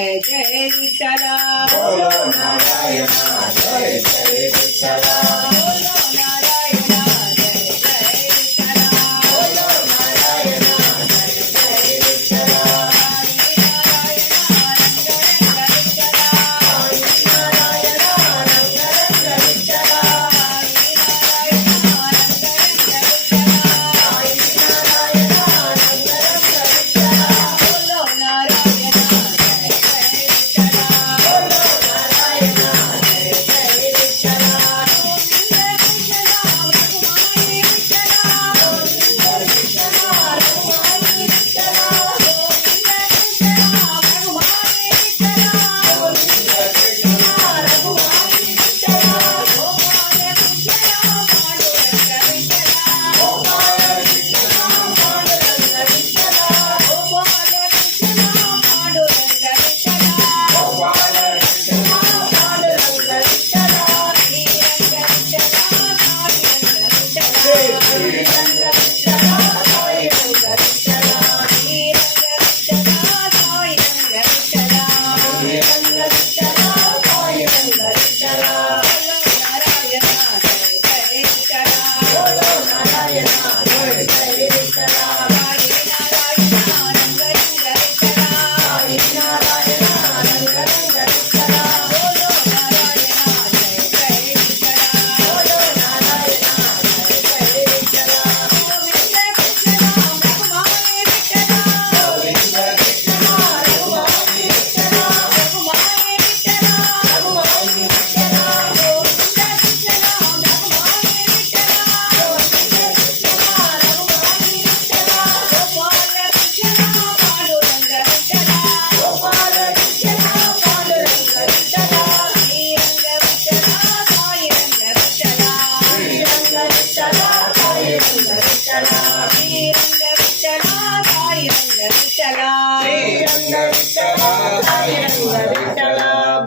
जय जय विठ्ठला बोलो नारायणा जय जय विठ्ठला बोलो नारायणा जय जय विठ्ठला बोलो नारायणा जय जय विठ्ठला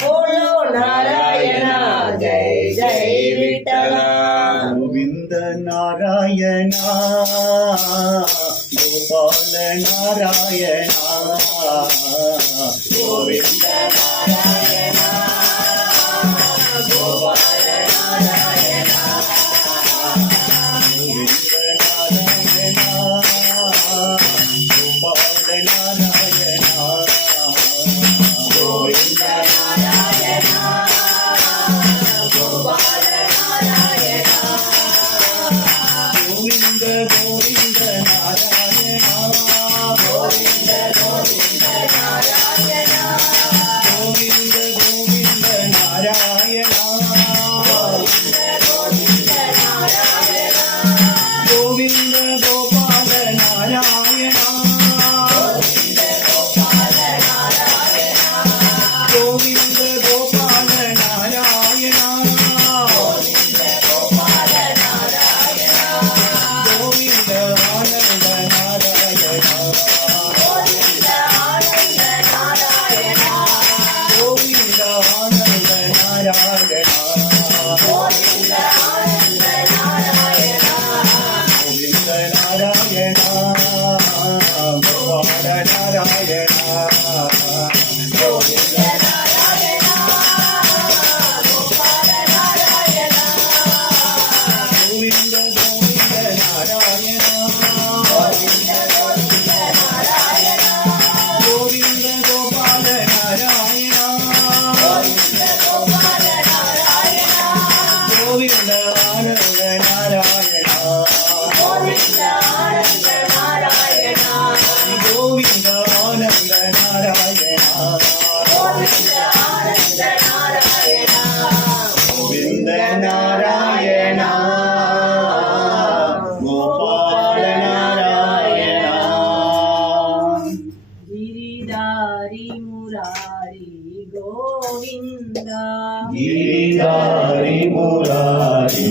बोलो नारायणा जय जय विठ्ठला गोविंद नारायणा गोपाल नारायणा गोविंद नारायणा गोपाल नारायणा गोविंद नारायणा गोपाल नारायणा गोविंद नारायणा गोपाल नारायणा गोविंद गोविंद नारायणा गोविंद गोविंद नारायणा गोविंद गोविंद नारायणा गोविंद गोविंद नारायणा गोविंद गोपाल नारायणा गोविंद गोपाल नारायणा गोविंद गोपाल नारायणा गोविंद गोपाल नारायणा गोविंद आनंद नारायणा गोविंद आनंद नारायणा गोविंद आनंद नारायणा गोविंद आनंद नारायणा गोविंद नारायणा गोपाल नारायणा गोविंद नारायणा गोपाल नारायणा गोविंद गोविंद नारायणा गोविंद गोविंद नारायणा गोविंद गोपाल नारायणा गोविंद गोपाल नारायणा गोविंद आनंद नारायणा गोविंद आनंद नारायणा गोविंद आनंद नारायणा गोविंद आनंद नारायणा गोविंद नारायणा गोपाल नारायणा गिरिधारी मुरारी गोविंद गिरिधारी मुरारी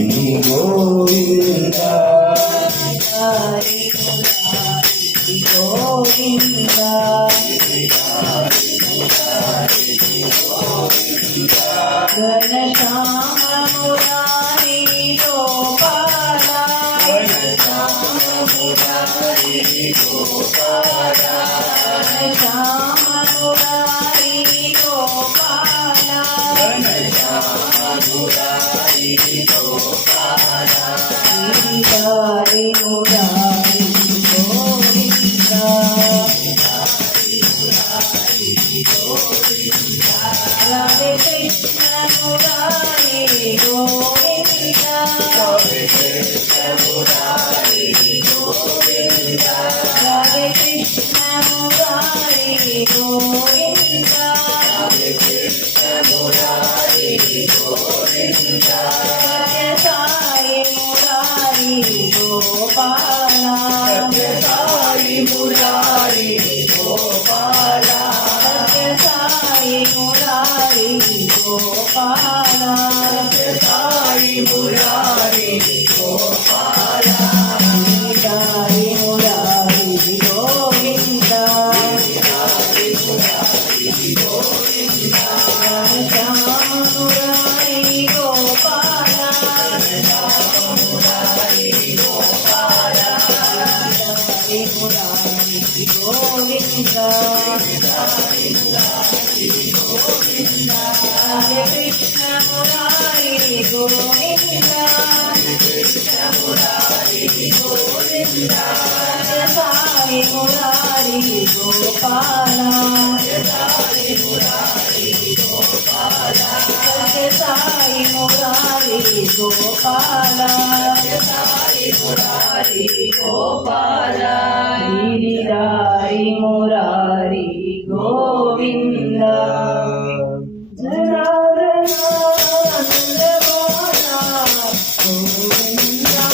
गोविंद गिरिधारी मुरारी गोविंद घनश्याम मुरारी गोपाला घनश्याम मुरारी गोपाला घनश्याम मुरारी राधे कृष्ण मुरारी गोविंदा राधे कृष्ण मुरारी गोविंदा राधे कृष्ण मुरारी गोविंदा राधे कृष्ण मुरारी गोविंदा सत्य साई मुरारी गोपाला सत्य साई मुरारी गोपाला सत्य साई मुरारी गोपाला सत्य साई मुरारी गोपाला मुरारी मुरारी गोविंदा मुरारी मुरारी गोविंदा श्याम मुरारी गोपाला श्याम मुरारी गोपाला मुरारी मुरारी गोविंदा मुरारी मुरारी गोविंदा हरे कृष्ण मुरारी गोविंदा हरे कृष्ण मुरारी गोविंदा साई मुरारी गोपाला साई मुरारी गोपाला साई मुरारी गोपाला साई मुरारी गोपाला गिरिधारी मुरारी गोविंदा जनार्दना नंदगोला गोविंदा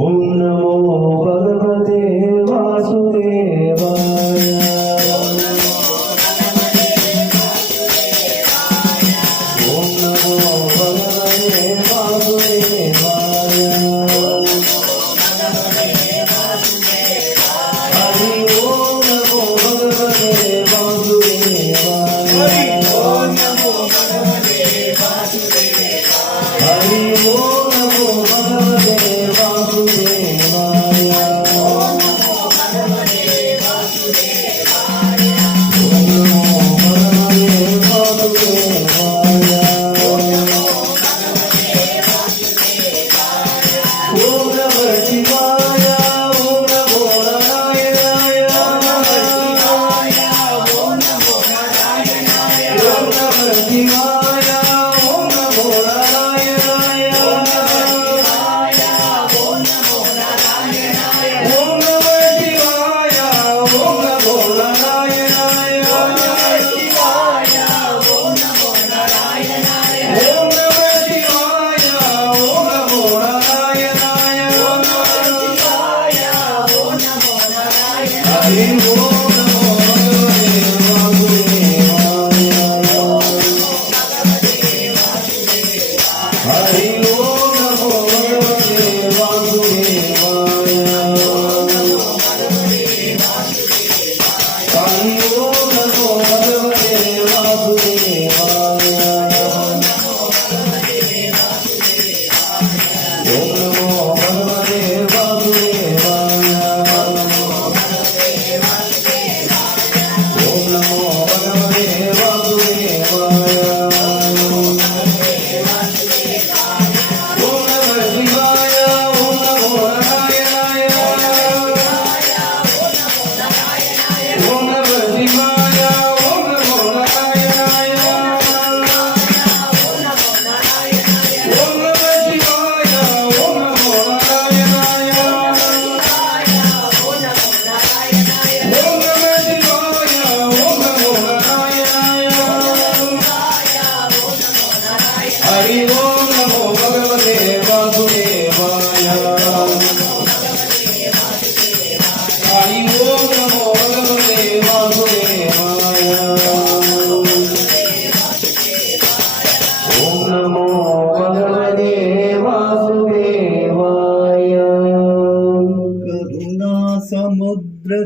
ओम नमो भगवते वासुदेवाय ओम नमो भगवते वासुदेवाय हरि ओम नमो भगवते वासुदेवाय हरि ओम नमो भगवते वासुदेवाय हरि ओम नमो भगवते वासुदेवाय ओम नमो भगवते वासुदेवाय ओम नमो भगवते वासुदेवाय ओम नमो भगवते वासुदेवाय ओम नमः शिवाय ओम नमो नारायणाय ओम नमः शिवाय ओम नमो नारायणाय ओम नमः शिवाय ओम नमो नारायणाय ओम नमः शिवाय ओम नमो नारायणाय ओम नमः शिवाय ओम नमो नारायणाय ओम नमः शिवाय ओम नमो नारायणाय ओम नमः शिवाय ओम नमो नारायणाय ओम नमः शिवाय ओम नमो नारायणाय हरि ओम नमो भगवते वासुदेवाय ओम नमो भगवते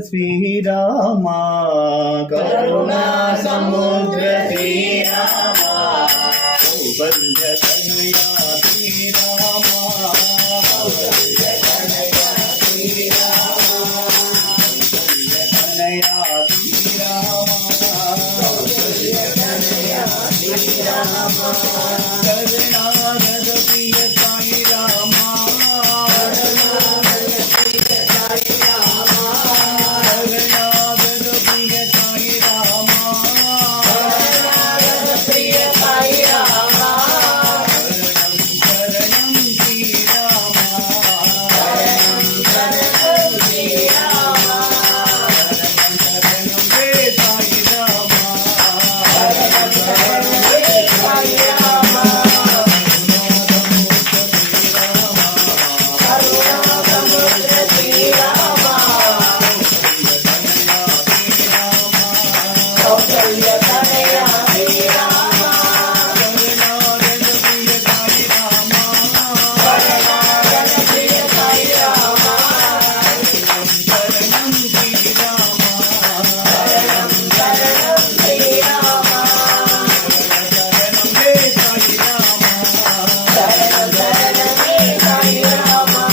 श्रीरामा करुणा समुद्र श्रीरामा कौसल्य तनया श्रीरामा कौसल्य तनया श्रीरामा तनया श्रीरामा श्रीरामा शरणागत प्रिय साई रामा शरणागत प्रिय साई रामा शरणागत प्रिय साई रामा शरणागत प्रिय साई रामा शरणं श्रीरामा शरणं श्रीरामा शरणं हे साई रामा शरणं साई रामा करुणा समुद्र श्रीरामा कौसल्य तनया श्रीरामा शरणागत प्रिय साई रामा शरणं श्रीरामा शरणं हे साई रामा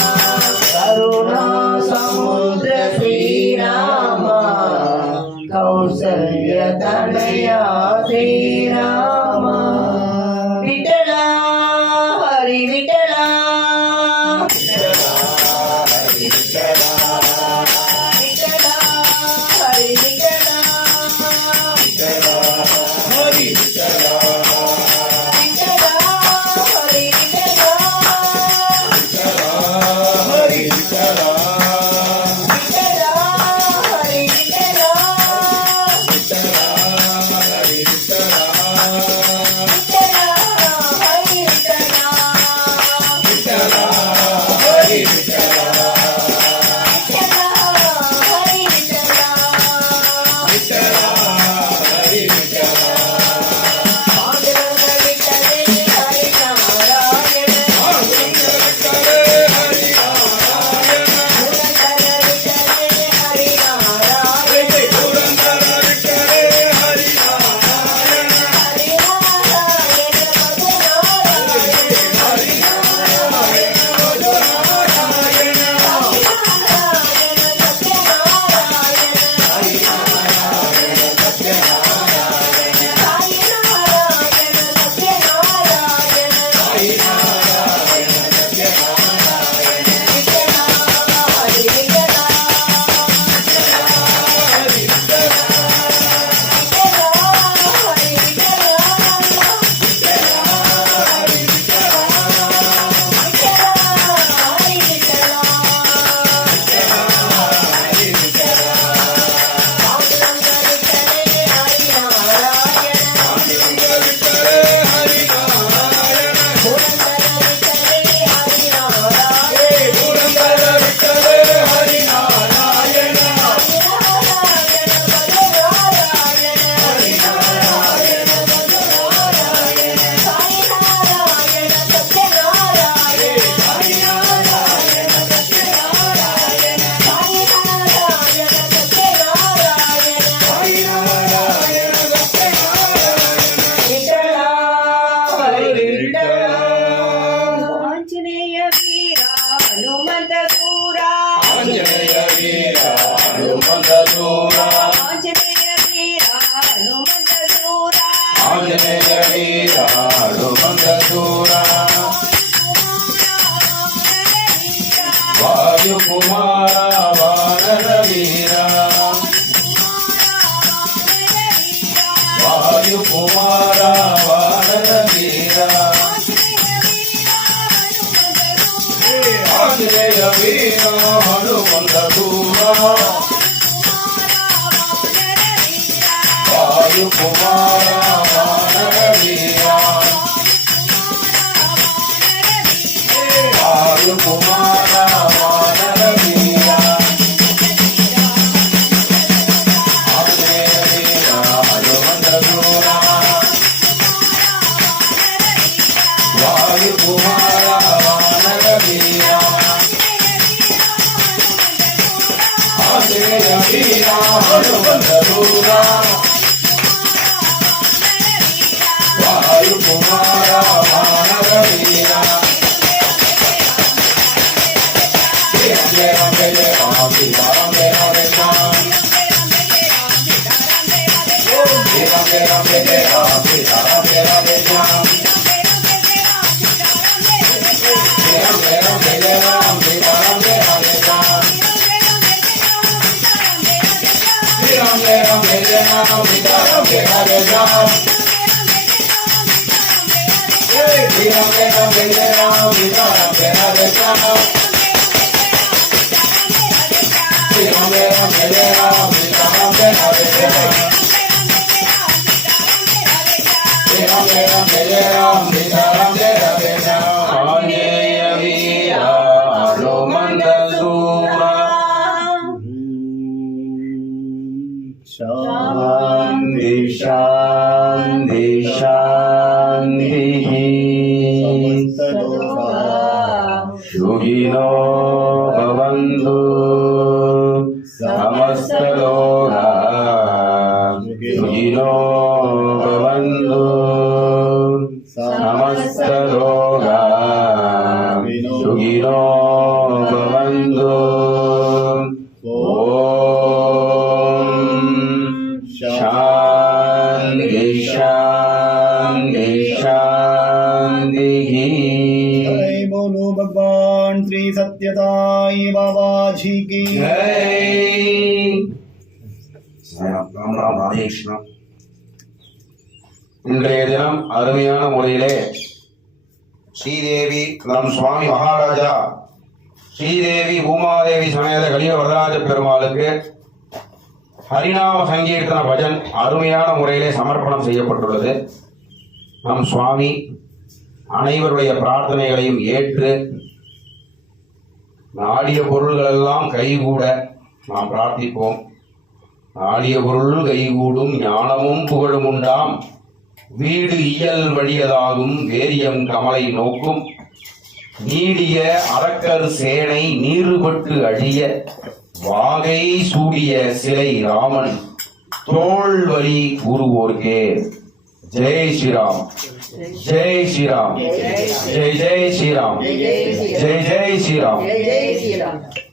करुणा समुद्र श्रीरामा कौसल्य तनया श्रीरामा विठला हरी विठला विठला हरी विठला विठला हरी विठला विठला हरी विठला विठला हरी विठला विठला हरी विठला विठला हरी विठला विठला हरी विठला विठला हरी विठला विठला हरी विठला विठला हरी विठला विठला हरी विठला पांडुरंग विठले हरी नारायण पांडुरंग विठले हरी नारायण पुरंदर विठले हरी नारायण पुरंदर विठले हरी नारायण हरी नारायण हरी नारायण सत्यनारायण हरी नारायण सत्यनारायण हरी नारायण सत्यनारायण हरी नारायण सत्यनारायण हरी नारायण सत्यनारायण विठला हरी विठला हरी विठला विठला हरी विठला विठला हरी विठला विठला हरी विठला विठला हरी विठला पांडुरंग विठले हरी नारायण पांडुरंग विठले हरी नारायण पुरंदर विठले हरी नारायण पुरंदर विठले हरी नारायण हरी नारायण भजनारायण हरी नारायण भजनारायण साई नारायण सत्यनारायण हरी नारायण सत्यनारायण साई नारायण सत्यनारायण हरी नारायण सत्यनारायण विठला हरी विठला आंजनेय वीरा हनुमंत सूरा आंजनेय वीरा हनुमंत सूरा आंजनेय वीरा हनुमंत सूरा आंजनेय वीरा हनुमंत सूरा वायुकुमारा वानर वीरा वायुकुमारा वानर वीरा आंजनेय वीरा हनुमंत सूरा वायुकुमारा वानर वीरा वायुकुमारा वानर वीरा आंजनेय वीरा हनुमंत सूरा वायुकुमारा वानर वीरा आंजनेय वीरा शांति शांति शांति सुखिनो भवन्तु समस्तलोका सुखिनो भवन्तु समस्तलोका सुखिनो भवन्तु शांति शांति शांति। जय बोलो भगवान श्री सत्यसाई बाबा जी की இன்றைய தினம் அருமையான முறையிலே ஸ்ரீதேவி நம் சுவாமி மகாராஜா ஸ்ரீதேவி பூமாதேவி சமேத கலிய வரதராஜ பெருமாளுக்கு ஹரிநாம சங்கீர்த்தன பஜன் அருமையான முறையிலே சமர்ப்பணம் செய்யப்பட்டுள்ளது. நம் சுவாமி அனைவருடைய பிரார்த்தனைகளையும் ஏற்று நாடிய பொருள்கள் எல்லாம் கைகூட நாம் பிரார்த்திப்போம். நாடிய பொருள் கைகூடும் ஞானமும் புகழும் உண்டாம் வீடு இயல் வழியதாகும் வேரியம் கமலை நோக்கும் நீடிய அரக்கர் சேனை நீருபட்டு அழிய வாகை சூடிய சிலை ராமன் தோள் வலி கூறுவோர்க்கே. ஜெய் ஸ்ரீராம், ஜெய் ஸ்ரீராம், ஜெய் ஜெய் ஸ்ரீராம், ஜெய் ஜெய் ஸ்ரீராம். जय श्री राम।